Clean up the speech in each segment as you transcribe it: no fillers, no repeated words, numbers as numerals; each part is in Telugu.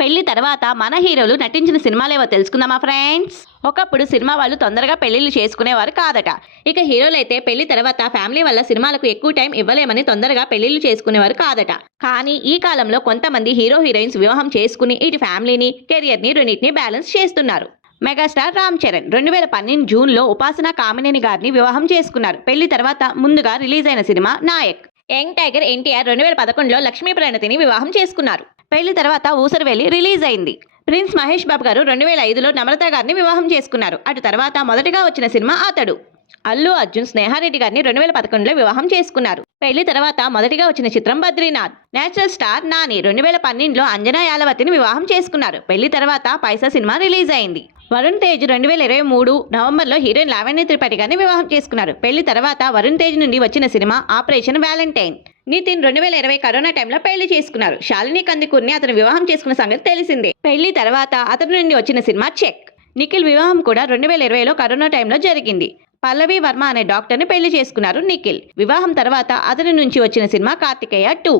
పెళ్లి తర్వాత మన హీరోలు నటించిన సినిమాలేవో తెలుసుకుందామా ఫ్రెండ్స్. ఒకప్పుడు సినిమా వాళ్ళు తొందరగా పెళ్లిళ్ళు చేసుకునేవారు కాదట. ఇక హీరోలైతే పెళ్లి తర్వాత ఫ్యామిలీ వల్ల సినిమాలకు ఎక్కువ టైం ఇవ్వలేమని తొందరగా పెళ్లిళ్ళు చేసుకునేవారు కాదట. కానీ ఈ కాలంలో కొంతమంది హీరో హీరోయిన్స్ వివాహం చేసుకుని ఇటు ఫ్యామిలీని కెరియర్ని రెండింటిని బ్యాలెన్స్ చేస్తున్నారు. మెగాస్టార్ రామ్ చరణ్ 2012 జూన్లో ఉపాసన కామినేని గారిని వివాహం చేసుకున్నారు. పెళ్లి తర్వాత ముందుగా రిలీజ్ అయిన cinema Nayak. Young tiger NTR 2011లో లక్ష్మీ ప్రణతిని వివాహం చేసుకున్నారు. పెళ్లి తర్వాత ఊసరవెల్లి రిలీజ్ అయింది. ప్రిన్స్ మహేష్ బాబు గారు 2005లో నమ్రత గారిని వివాహం చేసుకున్నారు. అటు తర్వాత మొదటిగా వచ్చిన సినిమా అతడు. అల్లు అర్జున్ స్నేహారెడ్డి గారిని 2011లో వివాహం చేసుకున్నారు. పెళ్లి తర్వాత మొదటిగా వచ్చిన చిత్రం బద్రీనాథ్. నేచురల్ స్టార్ నాని 2012లో అంజనా యాలవతిని వివాహం చేసుకున్నారు. పెళ్లి తర్వాత పైసా సినిమా రిలీజ్ అయింది. వరుణ్ తేజ్ 2023 నవంబర్లో హీరోయిన్ లావణ్య త్రిపాఠి గారిని వివాహం చేసుకున్నారు. పెళ్లి తర్వాత వరుణ్ తేజ్ నుండి వచ్చిన cinema Operation Valentine. Nithin 2020 corona టైంలో పెళ్లి చేసుకున్నారు. శాలిని కందుకూర్ని అతను వివాహం చేసుకున్న సంగతి తెలిసిందే. పెళ్లి తర్వాత అతని నుండి వచ్చిన సినిమా చెక్. నిఖిల్ వివాహం కూడా 2020లో కరోనా టైంలో జరిగింది. పల్లవి వర్మ అనే డాక్టర్ని పెళ్లి చేసుకున్నారు నిఖిల్. వివాహం తర్వాత అతని నుంచి వచ్చిన సినిమా కార్తికేయ 2.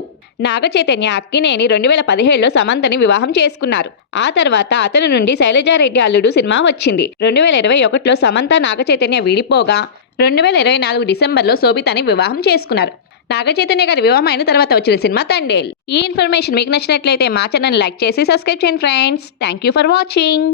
నాగ చైతన్య అక్కినేని 2017లో సమంతని వివాహం చేసుకున్నారు. ఆ తర్వాత అతని నుండి శైలజారెడ్డి అల్లుడు సినిమా వచ్చింది. 2021లో సమంత నాగ చైతన్య విడిపోగా 2024 డిసెంబర్లో శోభితని వివాహం చేసుకున్నారు. నాగ చైతన్య గారి వివాహం అయిన తర్వాత వచ్చిన సినిమా తండేల్. ఈ ఇన్ఫర్మేషన్ మీకు నచ్చినట్లయితే మా ఛానల్ లైక్ చేసి సబ్స్క్రైబ్ చేయండి friends. Thank you for watching.